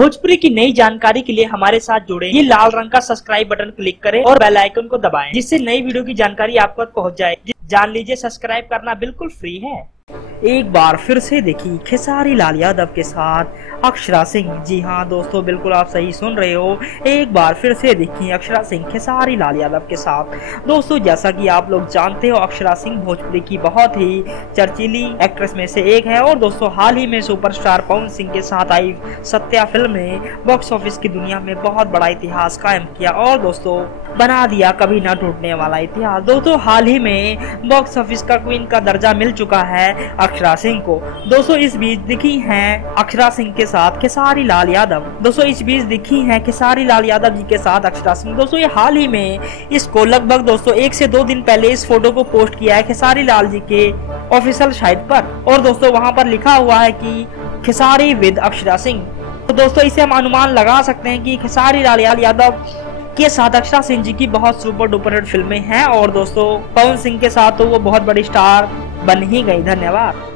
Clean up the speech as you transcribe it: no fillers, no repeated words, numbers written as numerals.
भोजपुरी की नई जानकारी के लिए हमारे साथ जुड़े ये लाल रंग का सब्सक्राइब बटन क्लिक करें और बेल आइकन को दबाएं, जिससे नई वीडियो की जानकारी आप तक पहुंच जाए। जान लीजिए, सब्सक्राइब करना बिल्कुल फ्री है। एक बार फिर से देखी खेसारी लाल यादव के साथ अक्षरा सिंह। जी हाँ दोस्तों, बिल्कुल आप सही सुन रहे हो। एक बार फिर से देखी अक्षरा सिंह खेसारी लाल यादव के साथ। दोस्तों, जैसा कि आप लोग जानते हो, अक्षरा सिंह भोजपुरी की बहुत ही चर्चिली एक्ट्रेस में से एक है। और दोस्तों, हाल ही में सुपरस्टार पवन सिंह के साथ आई सत्या फिल्म ने बॉक्स ऑफिस की दुनिया में बहुत बड़ा इतिहास कायम किया और दोस्तों बना दिया कभी न टूटने वाला इतिहास। दोस्तों, हाल ही में बॉक्स ऑफिस का क्वीन का दर्जा मिल चुका है अक्षरा सिंह को। दोस्तों, इस बीच दिखी हैं अक्षरा सिंह के साथ खेसारी लाल यादव। दोस्तों, इस बीच दिखी हैं खेसारी लाल यादव जी के साथ अक्षरा सिंह। दोस्तों, ये हाल ही में इसको लगभग दोस्तों 1 से 2 दिन पहले इस फोटो को पोस्ट किया है खेसारी लाल जी के ऑफिशियल साइट पर। और दोस्तों, वहां पर लिखा हुआ है कि खेसारी विद अक्षरा सिंह। तो दोस्तों, इसे हम अनुमान लगा सकते हैं कि खेसारी लाल यादव के साथ अक्षरा सिंह जी की बहुत सुपर डुपर हिट फिल्में हैं। और दोस्तों, पवन सिंह के साथ तो वो बहुत बड़ी स्टार बन ही गई। धन्यवाद।